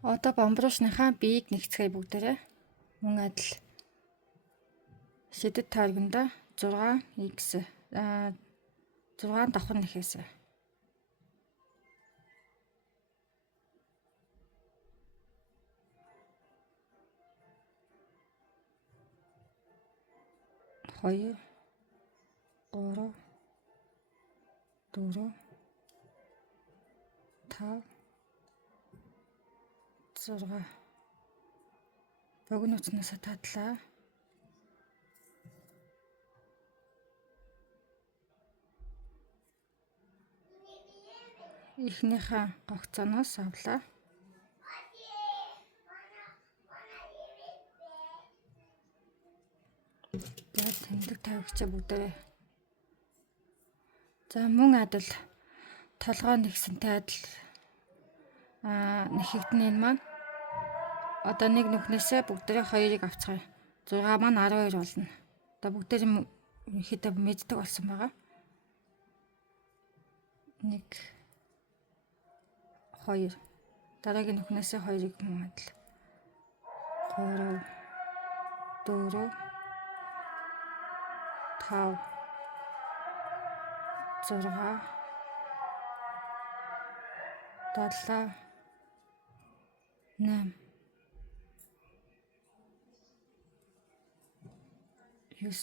Одоо бомбрушныхаа биеийг нэгцгээе бүгдээрээ. Мөн адил шидэт тойргондоо 6x 6 давхар нэхээсэй. Хоёр, 3, 4, 5, 6. Богиноцноос татлаа. Ихнийхээ гогцооноос авлаа. Тэгээд тэмдэг тавигчаа бүгдээ. За мөн адил толгой нэгсэнтэй адил нэхэгдэн энэ маань одоо нэг нүхнээсээ бүгдээ хоёрыг авцгаая. 6 маань 12 болно. Одоо бүгдээ ихэд мэддэг болсон байгаа. 1 2 дараагийн нүхнээсээ хоёрыг мөн адил 3 4 5 6 7 8 9 10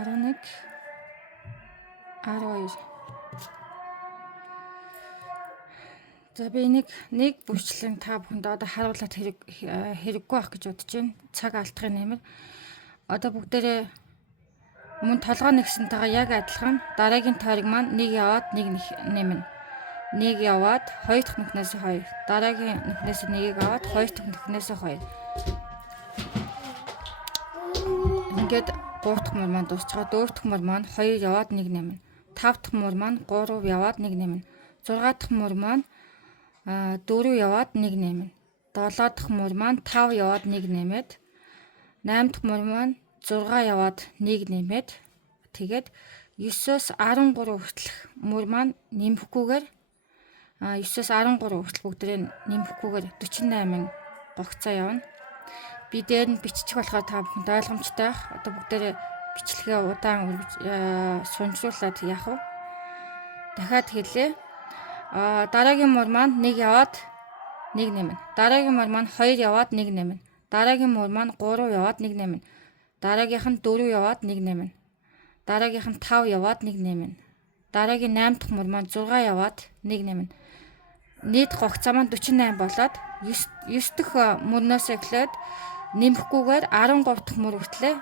11 12. За би нэг бүрчлэн та бүхэнд одоо харуулаад хэрэггүй байх гэж бодож байна. Цаг алдахын нэмэр. Одоо бүгдээрээ мөн толгой нэгсэнтэйгээ яг адилхан дараагийн тойрог маань 1 яваад 1 нэмнэ. 1 яваад 2 дахь нүхнээс 2. Дараагийн нүхнээс 1-ийг аваад 2 дахь нүхнээс 2. Ингээд 3 дахь мөр маань дуусчихаа. 4 дахь мөр маань 2 яваад 1 нэмнэ. 5 дахь мөр маань 3 яваад 1 нэмнэ. 6 дахь мөр маань 4 яваад 1 нэмнэ. 7 дахь мөр маань 5 яваад 1 нэмээд 8 дахь мөр маань 6 яваад 1 нэмээд тэгээд 9-өөс 13 хүртэлх мөр маань нэмэхгүйгээр 9-өөс 13 хүртэл бүгдээ нэмэхгүйгээр 48 гогцоо явна. Би дээр нь биччих болохоор та бүхэнд ойлгомжтой байх. Одоо бүгдээ бичлэгээ удаан сунжруулад яах вэ? Дахиад хэлье. Дараагийн мөр маань 1 яваад 1 нэмнэ. Дараагийн мөр маань 2 яваад 1 нэмнэ. Дараагийн мөр маань 3 яваад 1 нэмнэ. Дараагийнх нь 4 яваад 1 нэмнэ. Дараагийнх нь 5 яваад 1 нэмнэ. Дараагийн 8 дахь мөр маань 6 яваад 1 нэмнэ. Нийт гогцоо маань 48 болоод 9 дахь мөрнөөс эхлээд нэмэхгүйгээр 13 дахь мөр хүртлээ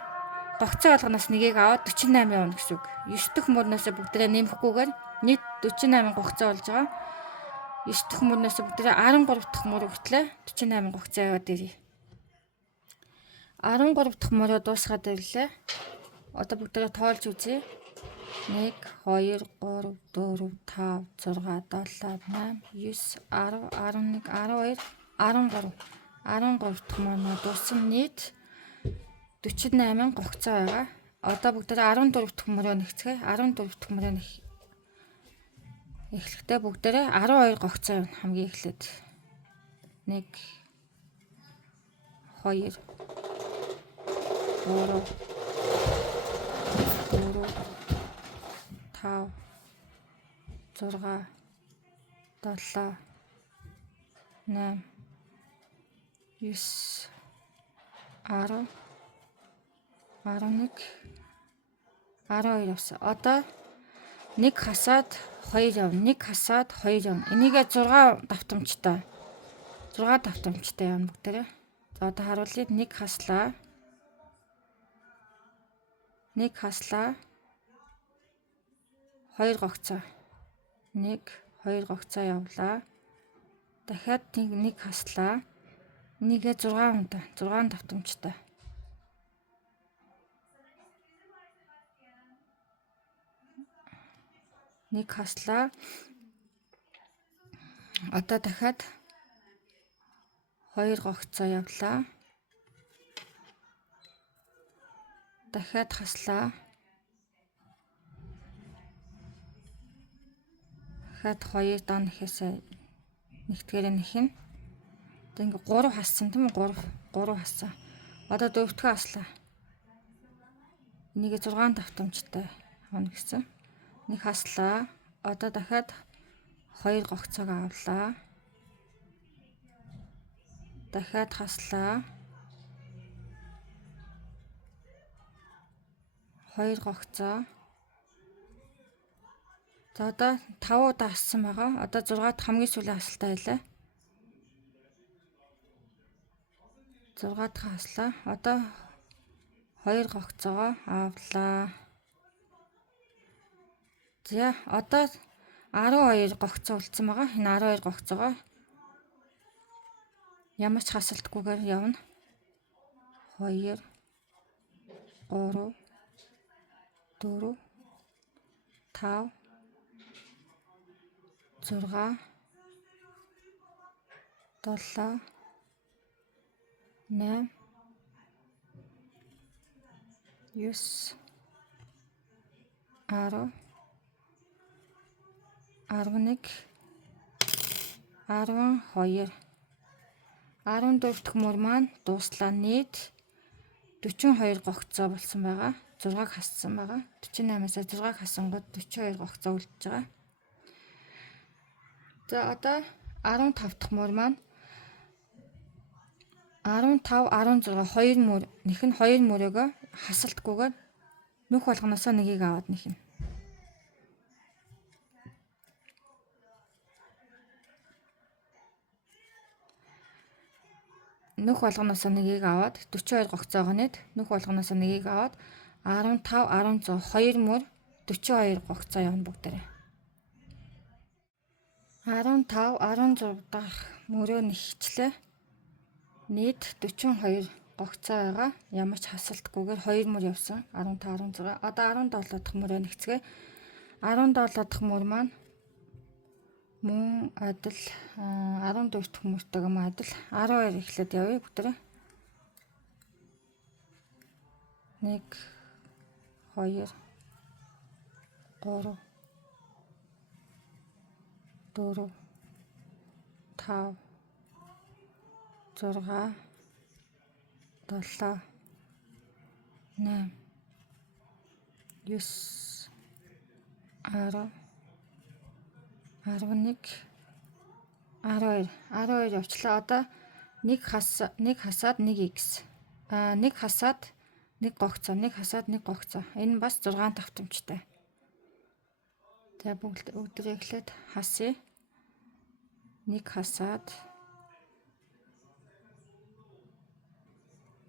гогцоо болгоноос нэгийг аваад 48 явна гэсэн үг. 9 дахь мөрнөөс бүгдээ нэмэхгүйгээр нийт 48 гогцоо болж байгаа. 9 дахь мөрнөөс бүгдээ 13 дахь мөр хүртлээ 48 гогцоо яваад ирье. 13 дахь мөрөө дуусгаад ирлээ. Одоо бүгдээ тоолж үзье. 1 2 3 4 5 6 7 8 9 10 11 12 13 дахь мөрөө дууссан нийт 48 гогцоо байгаа. Одоо бүгдээ 14 дахь мөрөө нэгцгээе. 14 дахь мөрөө эхлэхдээ бүгдээ 12 гогцоо явна хамгийн эхлээд. 1 2 3 4 5 6 7 8 9 10 11 12 явсан. Одоо нэг хасаад 2 явна. Нэг хасаад 2 явна. Энийгээ 6 давтамжтай. 6 давтамжтай явна бүгдээ. За одоо харуулъя. Нэг хаслаа. 2 гогцоо. 1 2 гогцоо явлаа. Дахиад нэг хаслаа. Энийгээ 6 унтаа. 6 давтамжтай. Нэг хаслаа. Одоо дахиад 2 гогцоо явлаа. Дахиад хаслаа. дахиад 2 дан нэхээсээ нэгтгэрээ нэхнэ. Тэг ингээ 3 хассан тийм үү? 3 хассан. Одоо 4-т хаслаа. Энийг 6 давтамжтай авна гэсэн. Нэг хаслаа. Одоо дахиад 2 гогцоог авлаа. Дахиад хаслаа. 2 гогцоо. За одоо 5 удаа хассан байгаа. Одоо 6-д хамгийн сүүлийн хасалтаа хийлээ. 6-д хаслаа. Одоо 2 гогцоогоо авлаа. За одоо 12 гогцоо үлдсэн байгаа. Энэ 12 гогцоогоо ямар ч хасалтгүйгээр явна. 2 3 4 5 6 7 8 9 10 11 12 14 дахь мөр маань дууслаа. Нийт 42 гогцоо болсон байгаа. 6-г хассан байгаа. 48-аас 6-г хасангууд 42 гогцоо үлдэж байгаа. За одоо 15 дахь мөр маань 15 16 2 мөр нэхэн 2 мөрөөгөө хасалтгүйгээр нүх болгоноосоо нэгийг аваад нэхнэ. Нүх болгоноосоо нэгийг аваад 42 гогцоогоо нэт нүх болгоноосоо нэгийг аваад 15 16 2 мөр 42 гогцоо явна бүгдээрээ. 15 16 дахь мөрөө нэгчлээ. Нийт 42 гогцоо байгаа. Ямар ч хасалтгүйгээр 2 мөр явсан. 15 16. Одоо 17 дахь мөрөө нэгцгээ. 17 дахь мөр маань мөн адил 14 дахь мөртөг юм адил 12 эхлээд явъя бүгдээрээ. 1 2 3 4 5 6 7 8 9 10 11 12 явчлаа. Одоо нэг хасаад нэг x. Нэг хасаад нэг гогцоо, нэг хасаад нэг гогцоо. Энэ бас 6 давтамжтай. За бүгдээ эхлээд хасъя.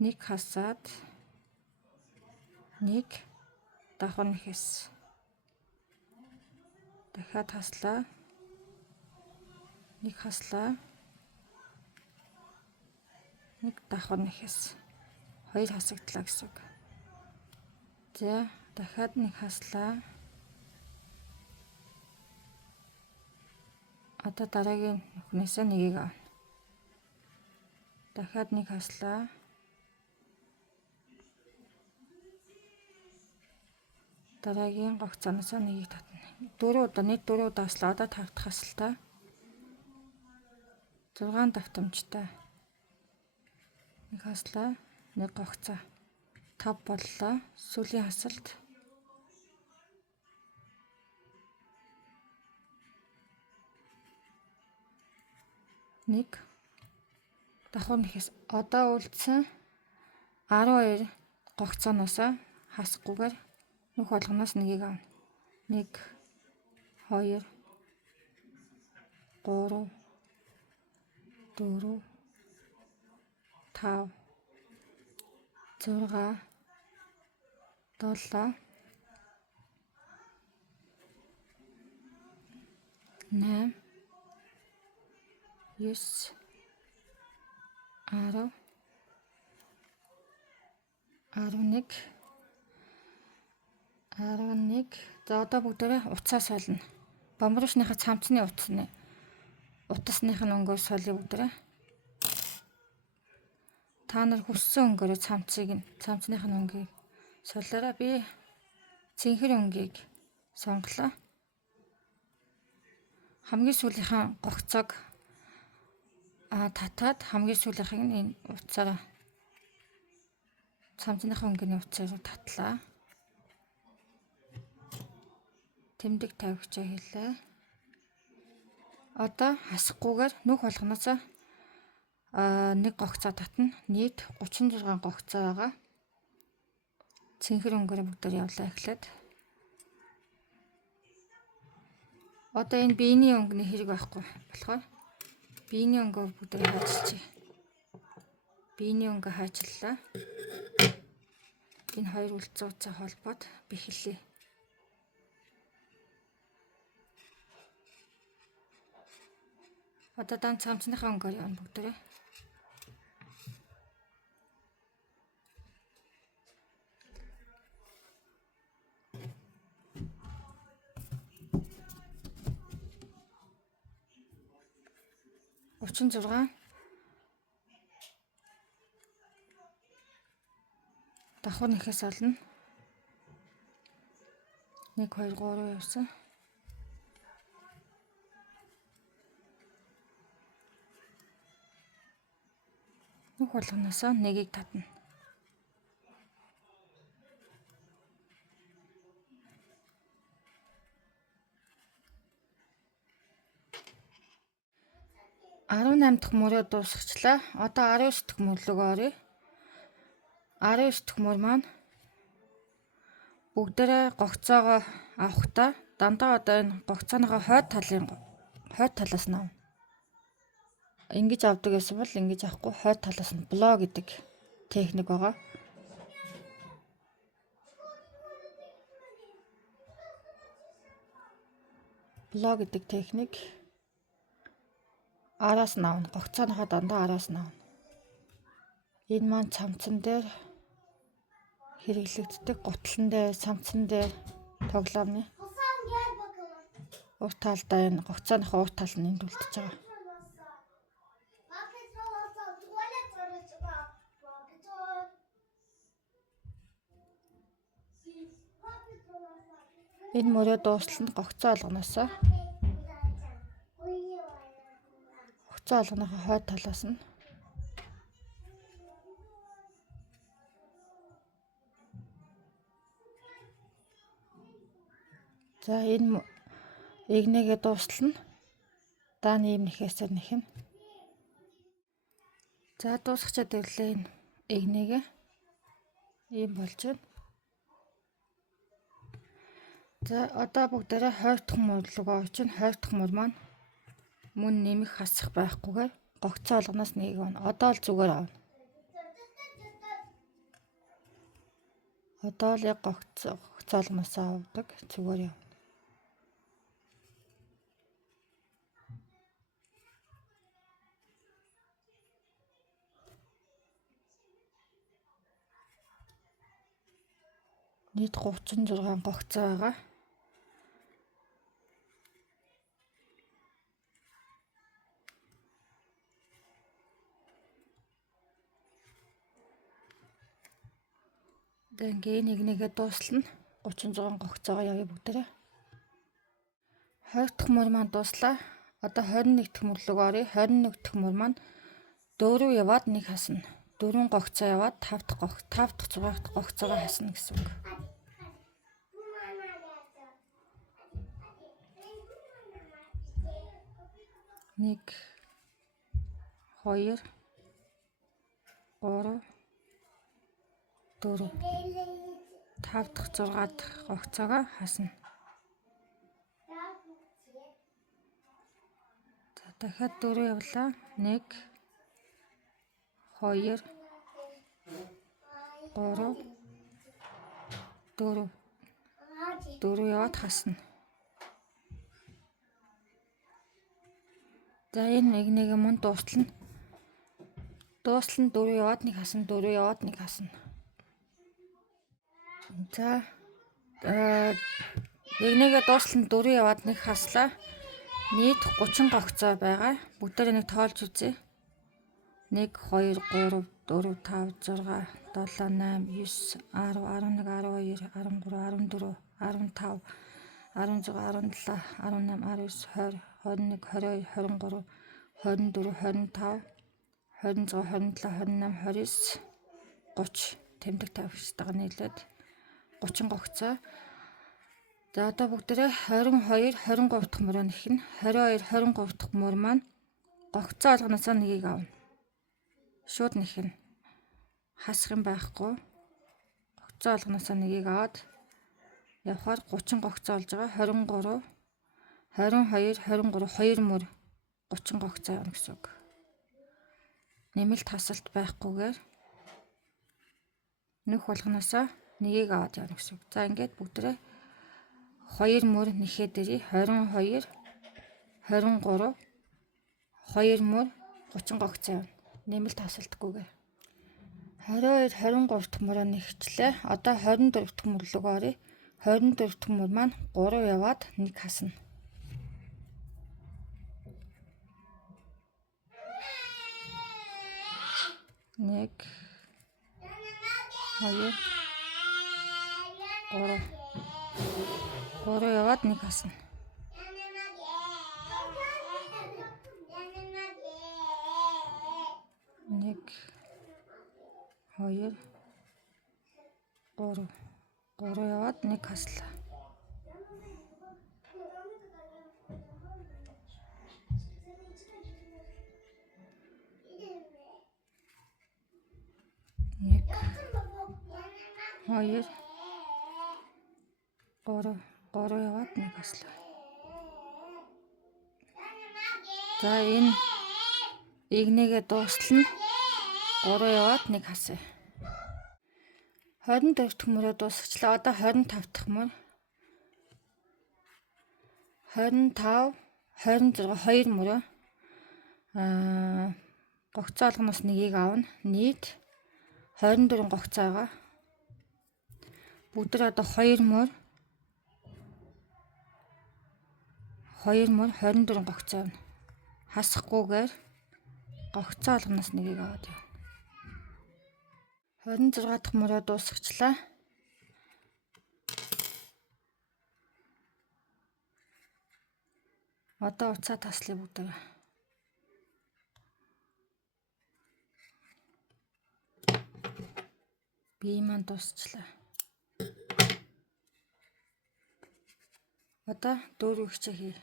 Нэг хасаад нэг давхар нэхээс. Дахиад хаслаа. Нэг хаслаа. Нэг давхар нэхээс. 2 хасагдлаа гэсэн үг. За дахиад нэг хаслаа. Одоо дараагийн нүхнээсээ нэгийг авна. Дахиад нэг хаслаа. Дараагийн гогцооноосоо нэгийг татна. 4 удаа нийт 4 удаа хаслаа. Одоо 5 дахь хасалтаа. 6 давтамжтай. Нэг хаслаа, нэг гогцоо. 5 боллоо. Сүүлийн хасалт. Нэг давхар нэхээс одоо үлдсэн 12 гогцооноосоо хасахгүйгээр нүх болгоноос нэгийг авна. 1 2 3 4 5 6 7 8 9 10 11 За одоо бүгдээрээ уцаа солино. Бомбрушныхаа цамцны утасны утасных нь өнгөөр солио бүгдээрээ. Та нар хүссэн өнгөөрөө цамцных нь өнгийг солиороо. Би цэнхэр өнгийг сонглоо. хамгийн сүүлийнхаа гогцоог татаад хамгийн сүүлийнх нь энэ утсаараа цамцныхаа өнгөний утсаар татлаа. Тэмдэг тавигчаа хэлээ. Одоо хасахгүйгээр нүх болгоноос нэг гогцоо татна. Нийт 36 гогцоо байгаа. Цэнхэр өнгөөр бүгдээр явлаа эхлээд. Одоо энэ биений өнгөний хэрэг байхгүй болохоор биений өнгөө бүгдээр хайчилчих. Биений өнгө хайчиллаа. Энэ хоёр үлдсэн утсаа холбоод бэхлэе. Одоо дан цамцныхаа өнгөөр явна бүгдээрээ. Учин 6 давхар нэхээс олно. 1 2 3 явсан. Нүх болгоноос нэгийг татна. Арван дахь мөрөө дуусгачлаа. Одоо 19 дахь мөр рүү оръё. 19 дахь мөр маань бүгдээрээ гогцоогоо авахдаа дандаа одоо энэ гогцооныхоо хойд талаас нь авна. Ингэж авдаг гэсэн бол ингэж авахгүй хойд талаас нь блок гэдэг техник байгаа. Блок гэдэг техник араас нь авна. Гогцооныхоо дандаа араас нь авна. Энэ маань цамцан дээр хэрэглэгддэг гутлан дээр, цамцан дээр тоглоомны урт талдаа энэ гогцооныхоо урт тал нь энд үлдчихэж байгаа. Энэ мөрөө дуустал нь гогцоо олгоноосоо гогцоо олгоныхоо хойд талаас нь за энэ игнэгээ дуустал нь дааны ийм нэхээсээр нэхнэ. За дуусгачаад ирлээ энэ игнэгээ ийм болж байна. За одоо бүгдээрээ 20 дахь мөр руу очино. 20 дахь мөр маань мөн нэмэх хасах байхгүйгээр гогцоо олгоноос нэг авна. Одоо л зүгээр авна. Одоо л яг гогцоо олгоноос авдаг зүгээр явна. Нийт 36 гогцоо байгаа. Ингээ нэгээ дуусна. 36 гогцоогоо явъя бүгдээрээ. 20 дахь мөр маань дууслаа. Одоо 21 дахь мөр рүү оръё. 21 дахь мөр маань 4 яваад 1 хасна. 4 гогцоо яваад 5 дахь 6 дахь гогцоогоо хасна гэсэн үг. Нэг 2 3 4 5 дахь 6 дахь гогцоогоо хасна. За дахиад 4 явлаа. 1 2 3 4 яваад хасна. За энэ нэг мөн дуустал нь 4 яваад 1 хасна, 4 яваад 1 хасна. За нэгээ дуустал нь 4 яваад 1 хаслаа. Нийт 30 гогцоо байгаа. Бүгдээрээ нэг тоолж үзье. 1 2 3 4 5 6 7 8 9 10 11 12 13 14 15 16, 17, 18, 19, 20, 21, 22, 23, 24, 25, 26, 27, 28, 29, 30 тэмдэг тавьж байгаа нийлээд 30 гогцоо. За одоо бүгдээрээ 22, 23 дахь мөрөө нэхнэ. 22, 23 дахь мөр маань гогцоо олгоноосоо нэгийг авна. Шууд нэхнэ. Хасах юм байхгүй. Гогцоо олгоноосоо нэгийг аваад явахаар 30 гогцоо олж байгаа. 23, 22, 23, 2 мөр 30 гогцоо явна гэсэн үг. Нэмэлт хасалт байхгүйгээр нөх болгоноосоо нэгийг аваад явна гэсэн үг. За ингээд бүгдээрээ 2 мөр нэхэд ирээ. 22, 23, 2 мөр 30 гогцоо явна. Нэмэлт хасалтгүйгээр. 22, 23 дахь мөрөө нэгчлээ. Одоо 24 дахь мөр рүү оръё. 24 дахь мөр маань 3 яваад 1 хасна. 1, 2, 3. 3 яваад 1 хасна. 1, 2, 3. 3 яваад 1 хаслаа. Нэг, хоёр, 3 яваад 1 хаслаа. За энэ игнэгээ дуустал нь 3 яваад 1 хасъя. 24 дахь мөрөө дуусгачлаа. Одоо 25 дахь мөр. 25, 26, 2 мөрөө гогцоо олгоноос нэгийг авна. Нийт 24 гогцоо байгаа. Бүгд одоо 2 мөр 24 гогцоо авна. Хасахгүйгээр гогцоо олгоноос нэгийг аваад явна. 26 дахь мөрөө дуусгачлаа. Одоо уцаа таслая бүгд. Би маань дуусчлаа. Одоо 4 хичээ хий.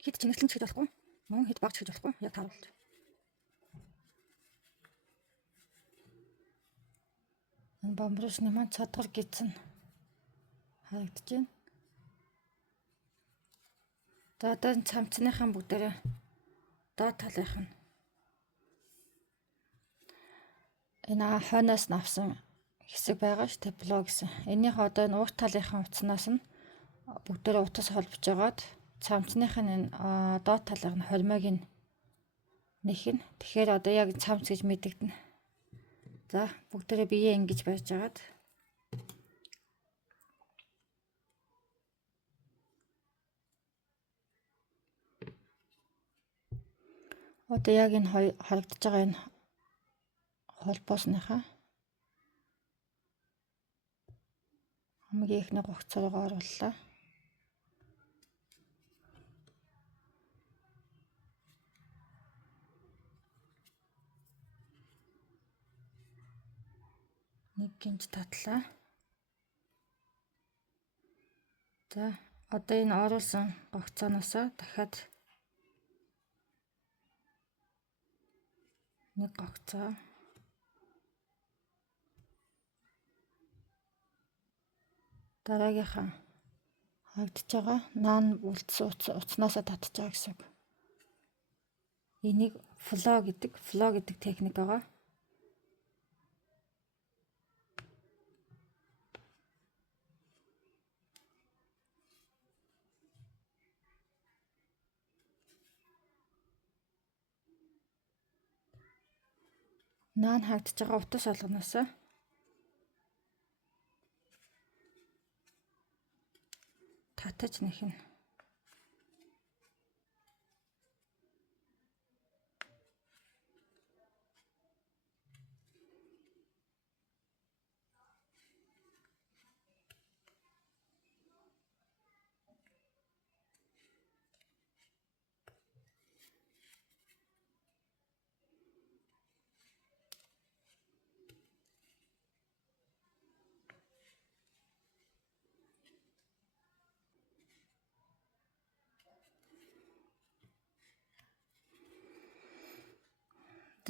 Хэд чинэглэн ч хийж болохгүй. Мөн хэд багч хийж болохгүй. Яг тааруулж. Энэ бомбрушны маань цодгор гидсэн харагдаж байна. За одоо цамцныхаа бүгдээрээ доод талынх нь энэ хойноос нь авсан хэсэг байгаа ш тэ блок гэсэн. Энийх одоо энэ урт талынхаа утаснаас нь бүгдээрээ утас холбож байгаад цамцных нь энэ доод талынх нь хормойг нь нэхнэ. Тэгэхээр одоо яг цамц гэж мэдэгдэнэ. За бүгдээрээ биеэ ингэж барьж агаад одоо яг энэ харагдаж байгаа энэ холбоосныхаа хамгийн ихний гогцоо руу орууллаа. Нэг гинж татлаа. За одоо энэ оруулсан гогцооноосоо дахиад нэг гогцоо дараагийнхаа Харагдаж байгаа. Наан үлдсэн утаснасаа татж байгаа гэсэн үг. Энийг флоу гэдэг техник байгаа. Наан харагдаж байгаа утас олгоноосоо татаж нэхнэ.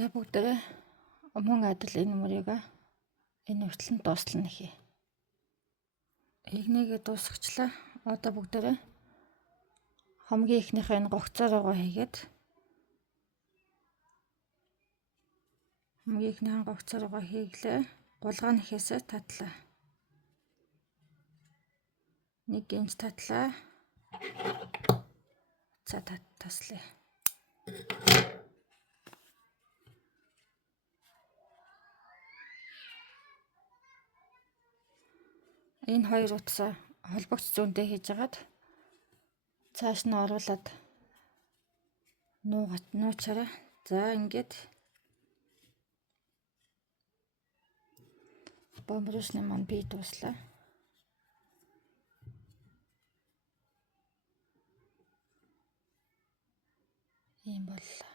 За бүгдээ мөн адил энэ мөрийг энэ хүртэл дуслана хий. Игнийгээ дуусгачлаа. Одоо бүгдээ хамгийн ихнийхээ энэ гогцоор байгаа хийгээд хамгийн ихнийхэн гогцоор байгаа хийглээ. Гулгаан ихээсээ татлаа. Нэг гинж татлаа. За таслая. Энэ хоёр утсаа холбогч зүүнтэй хийж агаад цааш нь оруулаад нуучаарай. За ингээд бомбрушны маань бий дуслаа. Ийм боллоо.